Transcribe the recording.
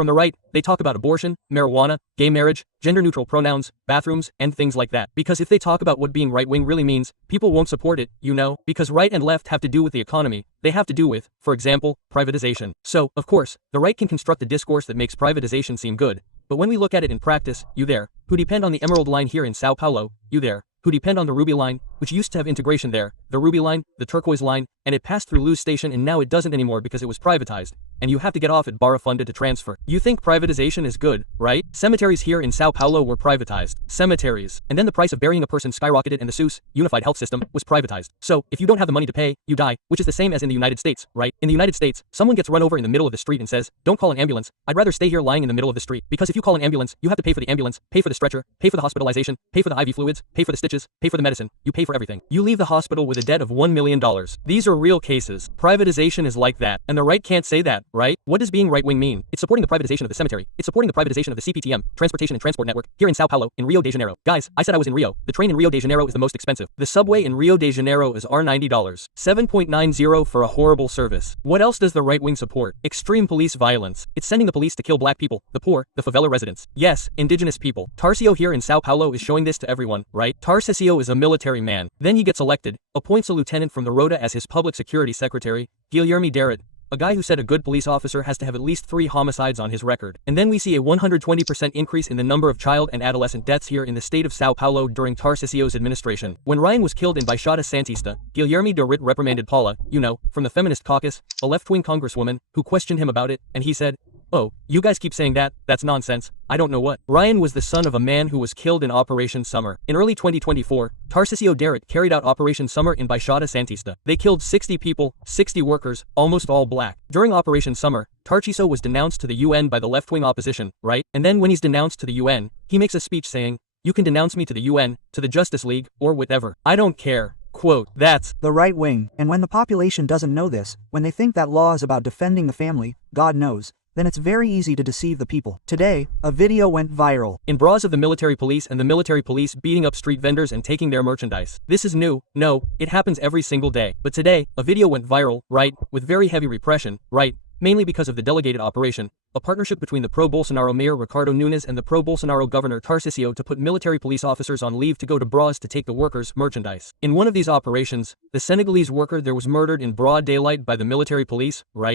From the right, they talk about abortion, marijuana, gay marriage, gender-neutral pronouns, bathrooms, and things like that. Because if they talk about what being right-wing really means, people won't support it, you know? Because right and left have to do with the economy. They have to do with, for example, privatization. So, of course, the right can construct a discourse that makes privatization seem good. But when we look at it in practice, you there, who depend on the Emerald Line here in Sao Paulo, you there, who depend on the Ruby Line, which used to have integration there, the Ruby Line, the Turquoise Line, and it passed through Luz Station and now it doesn't anymore because it was privatized, and you have to get off at Barra Funda to transfer. You think privatization is good, right? Cemeteries here in Sao Paulo were privatized. Cemeteries. And then the price of burying a person skyrocketed and the SUS, Unified Health System, was privatized. So, if you don't have the money to pay, you die, which is the same as in the United States, right? In the United States, someone gets run over in the middle of the street and says, "Don't call an ambulance, I'd rather stay here lying in the middle of the street." Because if you call an ambulance, you have to pay for the ambulance, pay for the stretcher, pay for the hospitalization, pay for the IV fluids, pay for the stitches, pay for the medicine, you pay for everything. You leave the hospital with a debt of $1 million. These are real cases. Privatization is like that, and the right can't say that, right? What does being right-wing mean? It's supporting the privatization of the cemetery. It's supporting the privatization of the CPTM, Transportation and Transport Network, here in Sao Paulo, in Rio de Janeiro. Guys, I said I was in Rio. The train in Rio de Janeiro is the most expensive. The subway in Rio de Janeiro is $90. $7.90 for a horrible service. What else does the right wing support? Extreme police violence. It's sending the police to kill black people, the poor, the favela residents. Yes, indigenous people. Tarcísio here in Sao Paulo is showing this to everyone, right? Tarcísio is a military man. Then he gets elected, appoints a lieutenant from the Rota as his public security secretary, Guilherme Derrit, a guy who said a good police officer has to have at least 3 homicides on his record. And then we see a 120% increase in the number of child and adolescent deaths here in the state of Sao Paulo during Tarcísio's administration. When Ryan was killed in Baixada Santista, Guilherme Derrit reprimanded Paula, you know, from the Feminist Caucus, a left-wing congresswoman, who questioned him about it, and he said, "Oh, you guys keep saying that, that's nonsense, I don't know what." Ryan was the son of a man who was killed in Operation Summer. In early 2024, Tarcísio Derrit carried out Operation Summer in Baixada Santista. They killed 60 people, 60 workers, almost all black. During Operation Summer, Tarcísio was denounced to the UN by the left-wing opposition, right? And then when he's denounced to the UN, he makes a speech saying, "You can denounce me to the UN, to the Justice League, or whatever. I don't care." Quote, "That's the right wing, and when the population doesn't know this, when they think that law is about defending the family, God knows, then it's very easy to deceive the people. Today, a video went viral. In bras of the military police and the military police beating up street vendors and taking their merchandise. This is new, no, it happens every single day. But today, a video went viral, right, with very heavy repression, right, mainly because of the delegated operation, a partnership between the pro-Bolsonaro mayor Ricardo Nunes and the pro-Bolsonaro governor Tarcísio to put military police officers on leave to go to bras to take the workers' merchandise. In one of these operations, the Senegalese worker there was murdered in broad daylight by the military police, right?